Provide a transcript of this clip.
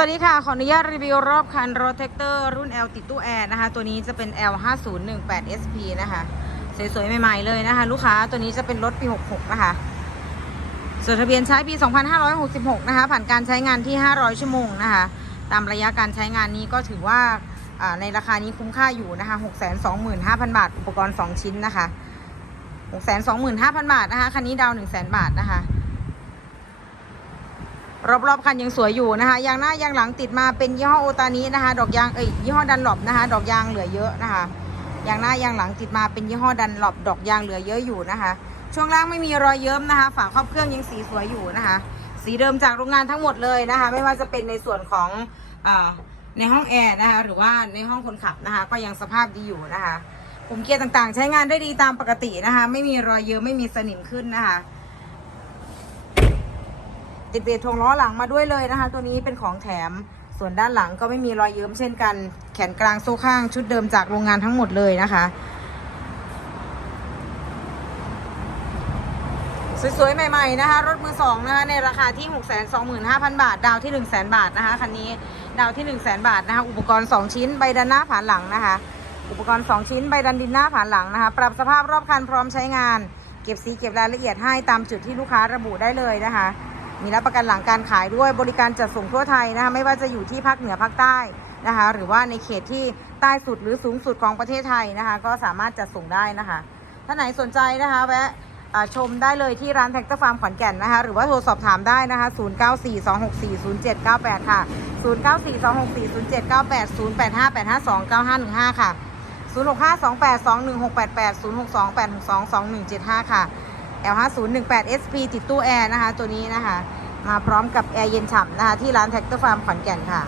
สวัสดีค่ะ ขออนุญาตรีวิวรอบคันรถแท็กเตอร์รุ่น L ติดตู้แอร์นะคะ ตัวนี้จะเป็น L 5 0 1 8 SP นะคะ สวยๆ ใหม่ๆ เลยนะคะ ลูกค้าตัวนี้จะเป็นรถปี 66 นะคะจดทะเบียนใช้ปี 2566 นะคะ ผ่านการใช้งานที่ 500 ชั่วโมงนะคะ ตามระยะการใช้งานนี้ก็ถือว่าอ่าในราคานี้คุ้มค่าอยู่นะคะ 625,000 บาท อุปกรณ์ 2 ชิ้นนะคะ 625,000 บาทนะคะ คันนี้ดาว 100,000บาทนะคะ รอบๆคันยังสวยอยู่นะคะ ยางหน้ายางหลังติดมาเป็นยี่ห้อโอตานี้นะคะ ดอกยางเอ้ยยี่ห้อดันหลบนะคะ ดอกยางเหลือเยอะนะคะ ยางหน้ายางหลังติดมาเป็นยี่ห้อดันหลบดอกยางเหลือเยอะอยู่นะคะ ช่วงล่างไม่มีรอยเยิ้มนะคะ ฝาครอบเครื่องยังสีสวยอยู่นะคะ สีเดิมจากโรงงานทั้งหมดเลยนะคะ ไม่ว่าจะเป็นในส่วนของอในห้องแอร์นะคะ หรือว่าในห้องคนขับนะคะ ก็ยังสภาพดีอยู่นะคะปุ่มเกียร์ต่างๆ ใช้งานได้ดีตามปกตินะคะ ไม่มีรอยเยิ้มไม่มีสนิมขึ้นนะคะ ติดเบรทวงล้อหลังมาด้วยเลยนะคะ ตัวนี้เป็นของแถมส่วนด้านหลังก็ไม่มีรอยเยิ้มเช่นกัน แขนกลางโซ่ข้างชุดเดิมจากโรงงานทั้งหมดเลยนะคะ สวยๆ ใหม่ ๆ นะคะ รถมือสองนะคะ ในราคาที่ 625,000 บาท ดาวที่ 100,000 บาทนะคะ คันนี้ดาวที่ 100,000 บาทนะคะ อุปกรณ์ 2 ชิ้นใบดันหน้าผ่านหลังนะคะ อุปกรณ์ 2 ชิ้นใบดันดินหน้าผ่านหลังนะคะ ปรับสภาพรอบคันพร้อมใช้งาน เก็บสีเก็บรายละเอียดให้ตามจุดที่ลูกค้าระบุได้เลยนะคะ มีรับประกันหลังการขายด้วยบริการจัดส่งทั่วไทยนะคะไม่ว่าจะอยู่ที่ภาคเหนือภาคใต้นะคะ หรือว่าในเขตที่ใต้สุดหรือสูงสุดของประเทศไทยนะคะ ก็สามารถจัดส่งได้นะคะถ้าไหนสนใจนะคะแวะชมได้เลยที่ร้านแท็กเตอร์ฟาร์มขอนแก่นนะคะ หรือว่าโทรสอบถามได้นะคะ 0942640798 ค่ะ 0942640798 0858529515 ค่ะ 0652821688 0628622175 ค่ะ L5018 SP ติดตู้แอร์นะคะ ตัวนี้นะคะ มาพร้อมกับแอร์เย็นฉ่ำนะคะ ที่ร้านแท็กเตอร์ฟาร์มขอนแก่นค่ะ